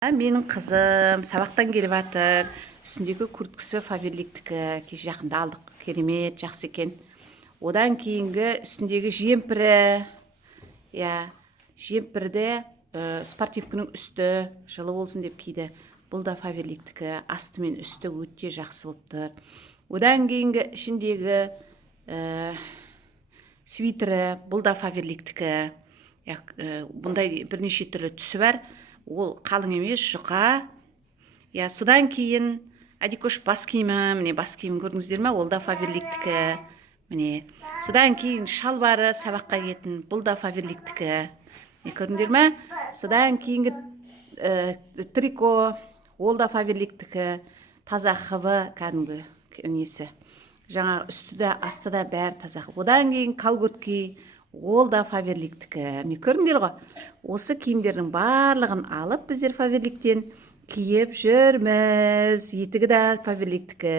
Менің қызым сабақтан келіп жатыр. Үстіндегі курткасы Фаберликтікі. Кеше жақында алдық. Керемет, жақсы екен. Одан кейінгі үстіндегі жемпірі. Жемпірді спортивкінің үсті жылы болсын деп киді. Бұл да Фаберликтікі. Асты мен үсті өте жақсы болып тұр. Одан кейінгі ішіндегі свитері, бұл да Фаберликтікі. Бұндай бірнеше түрлі түсі бар. Ол қалың емес, жұқа. Содан кейін Адикош бас киімі, міне бас киімін көрдіңіздер ме? Ол да Фаберликтікі. Міне. Содан кейін шалбары сабаққа киетін, бұл да Фаберликтікі. Көрдіңдер ме? Содан кейінгі трико, ол да Фаберликтікі. Таза хывы кәдімгі несі. Жаңа үсті де, асты да бәрі таза. Одан кейін колготки, ол да Фаберликтікі. Көрдіңдер ғой? Осы киімдердің барлығын алып біздер Фаберликтен киіп жүрміз. Етігі де Фаберликтікі.